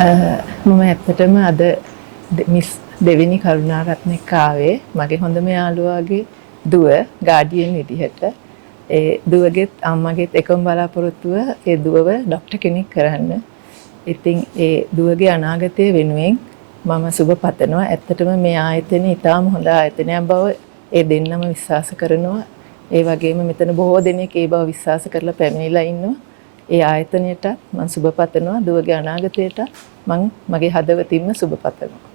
මම ඇත්තටම අද මිස් දෙවෙනි කරුණාරත්න එක්ක ආවේ මගේ හොඳම යාළුවාගේ දුව ගාඩියන් විදිහට. ඒ දුවගෙත් අම්මගෙත් එකම බලාපොරොත්තුව ඒ දුවව ડોක්ටර් කෙනෙක් කරන්න. ඉතින් ඒ දුවගේ අනාගතය වෙනුවෙන් මම සුබ පතනවා. ඇත්තටම මේ ආයතනය ඉතාම හොඳ ආයතනයක් බව ඒ දෙන්නම විශ්වාස කරනවා. ඒ වගේම මෙතන බොහෝ දෙනෙක් ඒ බව විශ්වාස කරලා පැමිණිලා ඉන්නවා. ඒ ආයතනයට මම සුබ පතනවා. දුවගේ අනාගතයට මම මගේ හදවතින්ම සුබ පතනවා.